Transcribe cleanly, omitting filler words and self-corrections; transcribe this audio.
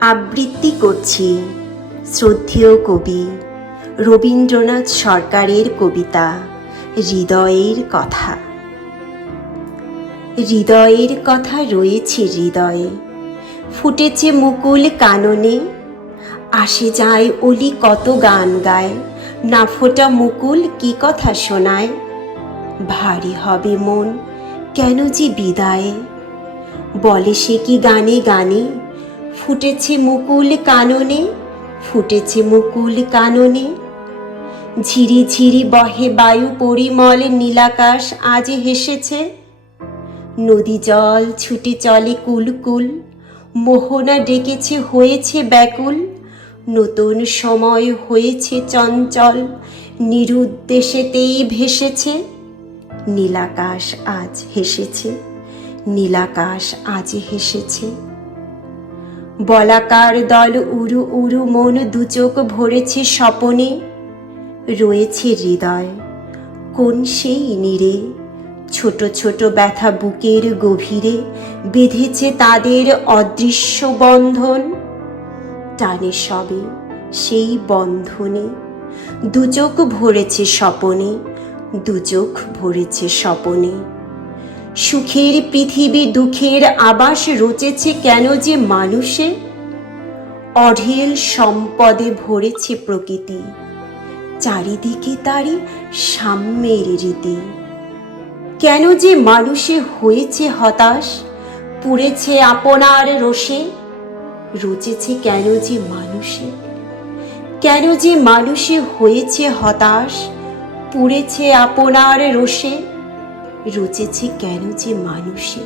আবৃত্তি করছি শ্রদ্ধেয় কবি রবীন্দ্রনাথ সরকারের কবিতা হৃদয়ের কথা। হৃদয়ের কথা রয়েছে হৃদয়ে, ফুটেছে মুকুল কাননে। আসে যায় অলি কত গান গায়, না ফোটা মুকুল কি কথা শোনায়। ভারী হবে মন কেন যে বিদায়ে, বলে সে কি গানে গানে। ফুটেছে মুকুল কাননে, ফুটেছে মুকুল কাননে। ঝিরি ঝিরি বহে বায়ু পরিমল, নীলাকাশ আজ হেসেছে। নদী জল ছুটে চলে কুলকুল, মোহনা ডেকেছে হয়েছে ব্যাকুল। নতুন সময় হয়েছে চঞ্চল, নিরুদ্দেশেতেই ভেসেছে। নীলাকাশ আজ হেসেছে, নীলাকাশ আজ হেসেছে। বলাকার দল উড়ু উড়ু মন দুচোখ ভরেছে স্বপনে। রয়েছে হৃদয় কোন সেই নীড়ে, ছোট ছোট ব্যথা বুকের গভীরে বেঁধেছে তাদের অদৃশ্য বন্ধন। টানে সবে সেই বন্ধনে, দুচোখ ভরেছে স্বপনে, দুচোখ ভরেছে স্বপনে। সুখের পৃথিবী দুঃখের আবাস রচেছে কেন যে মানুষে। অঢেল সম্পদে ভরেছে প্রকৃতি, চারিদিকে তারই সাম্যের রীতি। কেন যে মানুষে হয়েছে হতাশ, পুড়েছে আপনার রোষে। রচেছে কেন যে মানুষে, কেন যে মানুষে হয়েছে হতাশ, পুড়েছে আপনার রোষে। রচেছে কেন যে মানুষে।